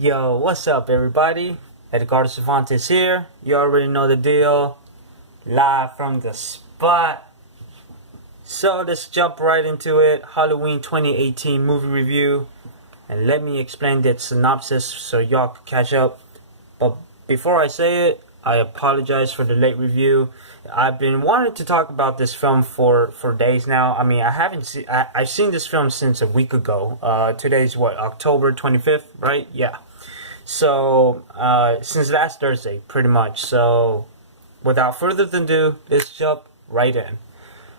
Yo, what's up, everybody? Edgardo Cervantes here. You already know the deal. Live from the spot. So let's jump right into it. Halloween 2018 movie review. And let me explain the synopsis so y'all can catch up. But before I say it, I apologize for the late review. I've been wanting to talk about this film for days now. I mean, I've seen this film since a week ago. Today's what, October 25th, right? Yeah. So, since last Thursday, pretty much. So, without further ado, let's jump right in.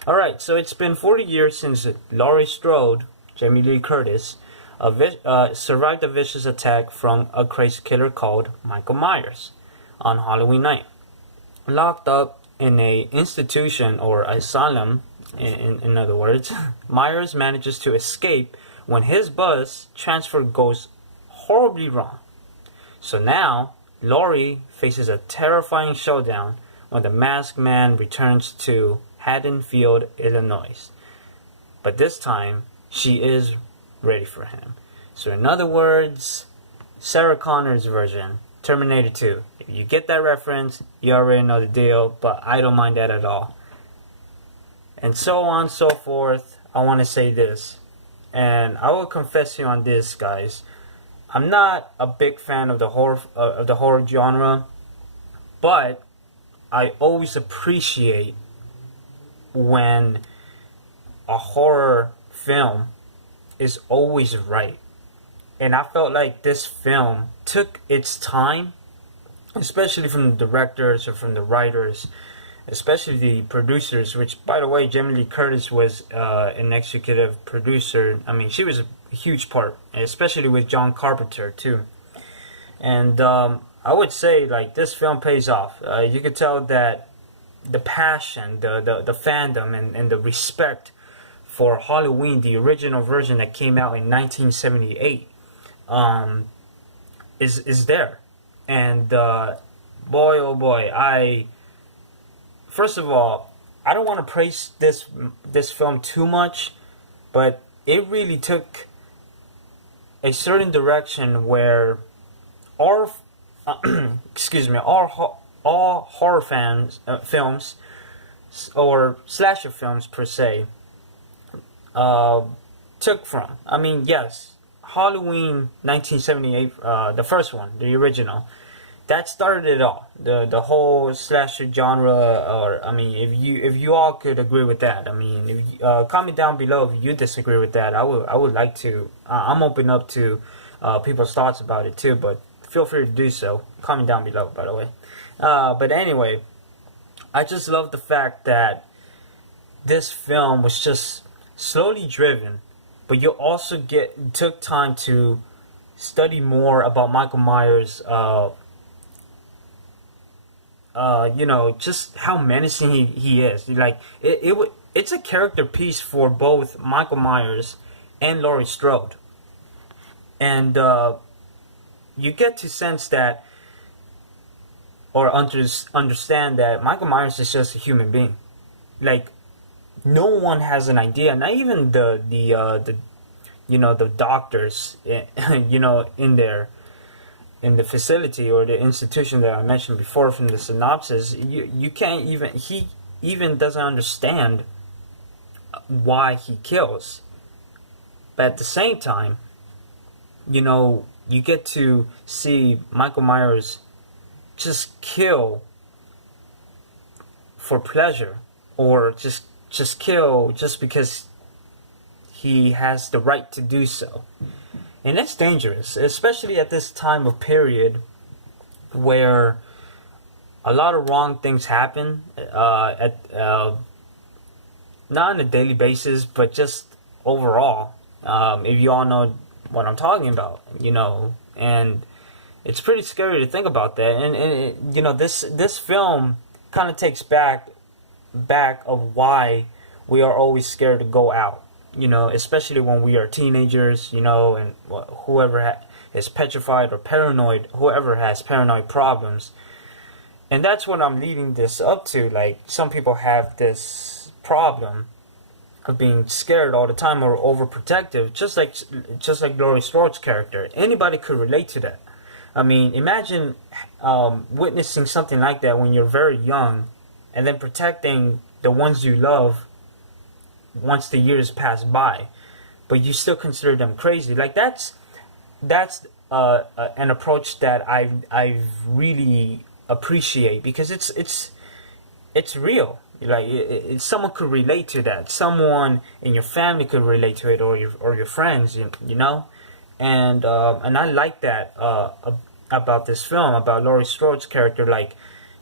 Alright, so it's been 40 years since Laurie Strode, Jamie Lee Curtis, survived a vicious attack from a crazy killer called Michael Myers on Halloween night. Locked up in a institution or asylum, in other words, Myers manages to escape when his bus transfer goes horribly wrong. So now, Laurie faces a terrifying showdown when the masked man returns to Haddonfield, Illinois. But this time, she is ready for him. So in other words, Sarah Connor's version, Terminator 2. If you get that reference, you already know the deal, but I don't mind that at all. And so on and so forth. I want to say this, and I will confess to you on this, guys. I'm not a big fan of the horror genre, but I always appreciate when a horror film is always right. And I felt like this film took its time, especially from the directors or from the writers, especially the producers, which, by the way, Jamie Lee Curtis was an executive producer. I mean, she was a huge part, especially with John Carpenter too. And I would say, like, this film pays off. You could tell that the passion, the fandom, and the respect for Halloween, the original version that came out in 1978, is there. And boy, oh boy, first of all, I don't want to praise this film too much, but it really took a certain direction where all horror films or slasher films per se took from. I mean, yes, Halloween 1978, the first one, the original, that started it all. The whole slasher genre, or I mean, if you all could agree with that, I mean, if comment down below if you disagree with that. I would like to. I'm open up to people's thoughts about it too, but feel free to do so. Comment down below, by the way. But anyway, I just love the fact that this film was just slowly driven, but you also took time to study more about Michael Myers. Just how menacing he is. Like it's a character piece for both Michael Myers and Laurie Strode, and you get to sense that, or understand that Michael Myers is just a human being. Like, no one has an idea, not even the doctors, in the facility or the institution that I mentioned before from the synopsis. You can't even, he even doesn't understand why he kills. But at the same time, you get to see Michael Myers just kill for pleasure, or just kill just because he has the right to do so. And that's dangerous, especially at this time of period where a lot of wrong things happen, not on a daily basis, but just overall. If you all know what I'm talking about, and it's pretty scary to think about that. And this film kind of takes back of why we are always scared to go out. Especially when we are teenagers, and whoever is petrified or paranoid, whoever has paranoid problems. And that's what I'm leading this up to. Like, some people have this problem of being scared all the time or overprotective, just like Laurie Strode's character. Anybody could relate to that. I mean, imagine witnessing something like that when you're very young, and then protecting the ones you love once the years pass by, but you still consider them crazy. Like that's an approach that I really appreciate, because it's real. Like someone could relate to that. Someone in your family could relate to it, or your friends. You know, and I like that about this film, about Laurie Strode's character. Like,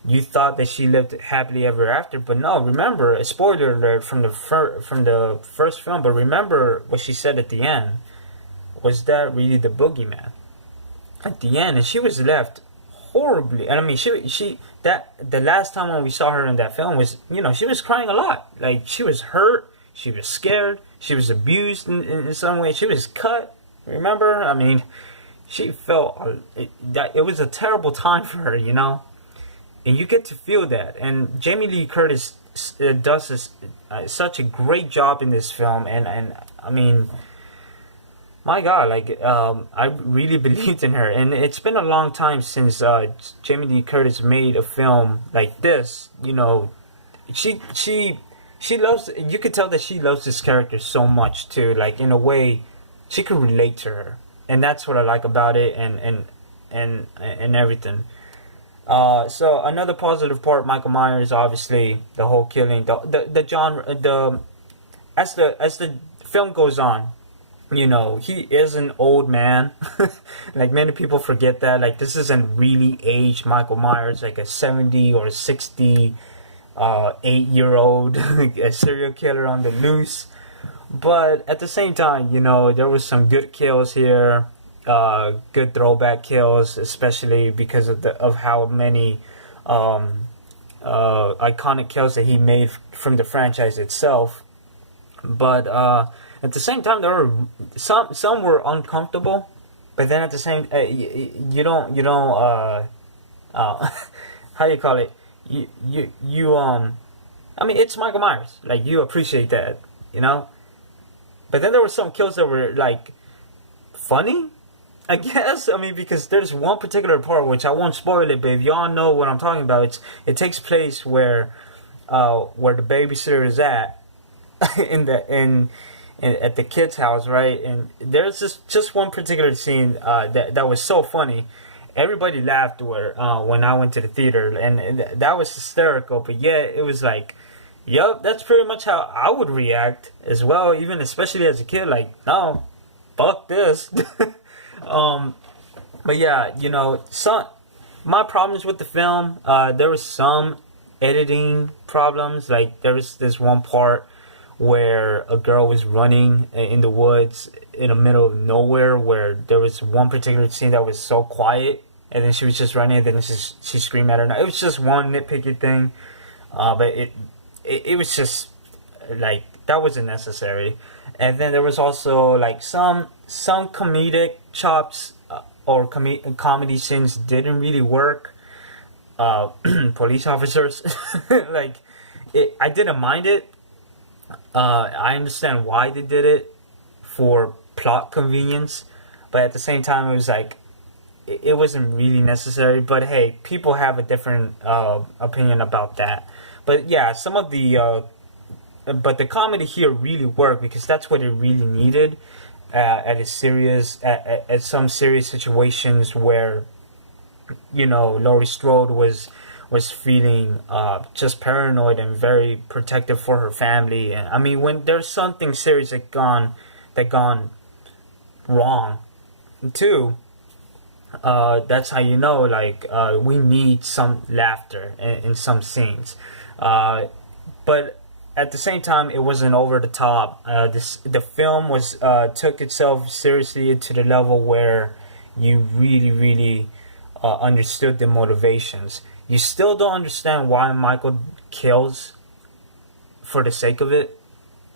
you thought that she lived happily ever after, but no. Remember, a spoiler alert from the first film, but remember what she said at the end. Was that really the boogeyman at the end? And she was left horribly. And I mean, she that the last time when we saw her in that film was, she was crying a lot. Like, she was hurt, she was scared, she was abused in some way, she was cut. Remember? I mean, she felt that it was a terrible time for her, and you get to feel that. And Jamie Lee Curtis does such a great job in this film, and I mean, my God, like, I really believed in her. And it's been a long time since Jamie Lee Curtis made a film like this. She loves, you could tell that she loves this character so much too. Like, in a way, she could relate to her, and that's what I like about it, and everything. So another positive part, Michael Myers, obviously the whole killing, the genre, as the film goes on. He is an old man. Like, many people forget that. Like, this isn't really aged Michael Myers, like a 70 or 60 8-year-old a serial killer on the loose. But at the same time, there was some good kills here, good throwback kills, especially because of how many iconic kills that he made from the franchise itself. But at the same time, there were some were uncomfortable, but then at the same, you don't how you call it, I mean, it's Michael Myers, like, you appreciate that, but then there were some kills that were, like, funny, I guess. I mean, because there's one particular part, which I won't spoil it, but if y'all know what I'm talking about, it takes place where the babysitter is at at the kid's house, right? And there's just one particular scene that was so funny. Everybody laughed when I went to the theater, and that was hysterical. But yeah, it was like, yep, that's pretty much how I would react as well, even especially as a kid. Like, no, fuck this. But yeah, my problems with the film, there was some editing problems. Like, there was this one part where a girl was running in the woods in the middle of nowhere, where there was one particular scene that was so quiet, and then she was just running, and then she screamed at her. It was just one nitpicky thing, but it was just, like, that wasn't necessary. And then there was also, like, some comedic chops or comedy scenes didn't really work. Police officers, like, I didn't mind it. I understand why they did it, for plot convenience, but at the same time, it was like, it wasn't really necessary. But hey, people have a different opinion about that. But yeah, but the comedy here really worked, because that's what it really needed at some serious situations where, Laurie Strode was feeling just paranoid and very protective for her family. And I mean, when there's something serious that gone wrong too, that's how like, we need some laughter in some scenes, but at the same time, it wasn't over the top. The film took itself seriously to the level where you really, really understood the motivations. You still don't understand why Michael kills for the sake of it,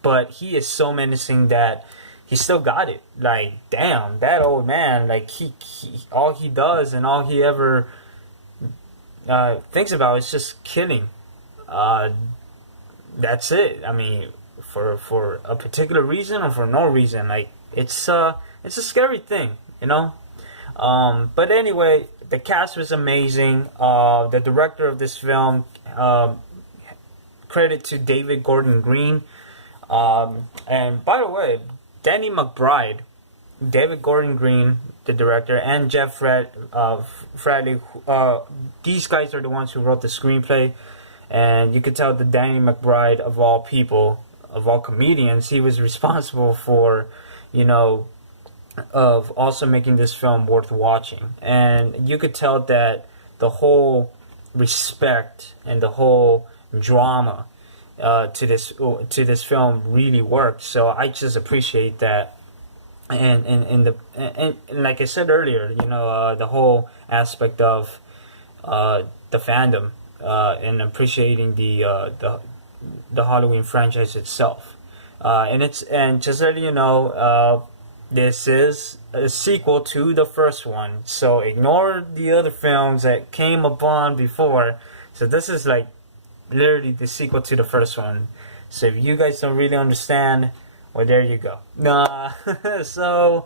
but he is so menacing that he still got it. Like, damn, that old man, like, he all he does and all he ever thinks about is just killing. That's it. I mean, for a particular reason or for no reason. Like it's a scary thing, you know. But anyway, the cast was amazing. The director of this film, credit to David Gordon Green. And by the way, Danny McBride, David Gordon Green, the director, and Jeff Fradley, these guys are the ones who wrote the screenplay. And you could tell that Danny McBride, of all people, of all comedians, he was responsible for, you know, of also making this film worth watching. And you could tell that the whole respect and the whole drama to this film really worked. So I just appreciate that. And like I said earlier, you know, the whole aspect of the fandom and appreciating the Halloween franchise itself. And just letting you know, this is a sequel to the first one, so ignore the other films that came upon before. So this is like literally the sequel to the first one. So if you guys don't really understand, well, there you go. So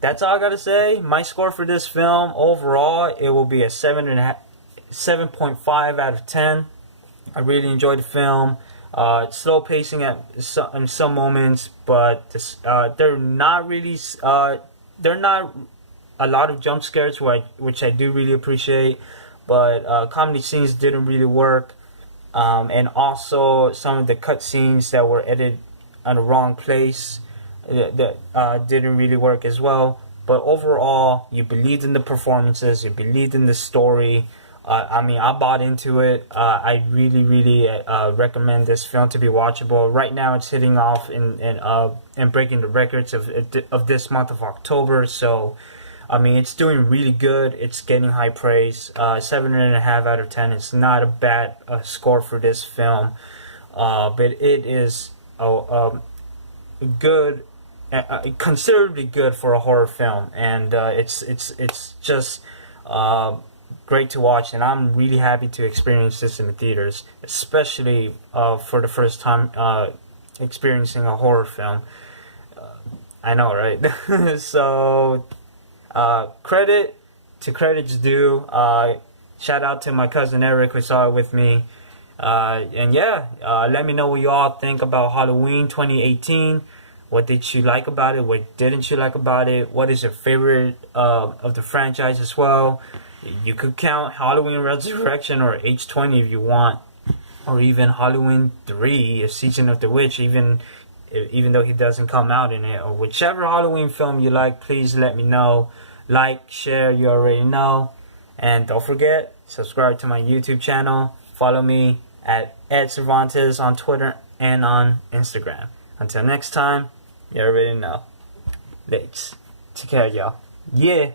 that's all I gotta say. My score for this film overall, it will be a 7.5 out of 10. I really enjoyed the film. It's slow pacing in some moments, but they're not a lot of jump scares, which I do really appreciate. But comedy scenes didn't really work, and also some of the cut scenes that were edited on the wrong place that didn't really work as well. But overall, you believed in the performances, you believed in the story. I mean, I bought into it. I really recommend this film to be watchable. Right now, it's hitting off and breaking the records of this month of October. So, I mean, it's doing really good. It's getting high praise. 7.5 out of 10. It's not a bad score for this film, but it is good, considerably good for a horror film, and it's just great to watch, and I'm really happy to experience this in the theaters, especially for the first time experiencing a horror film. I know, right? So, credit to credit's due. Shout out to my cousin Eric who saw it with me. And yeah, let me know what you all think about Halloween 2018. What did you like about it? What didn't you like about it? What is your favorite of the franchise as well? You could count Halloween Resurrection or H20 if you want, or even Halloween 3, A Season of the Witch, even though he doesn't come out in it, or whichever Halloween film you like. Please let me know. Like, share, you already know, and don't forget, subscribe to my YouTube channel. Follow me at Ed Cervantes on Twitter and on Instagram. Until next time, you already know. Let's take care, y'all. Yeah.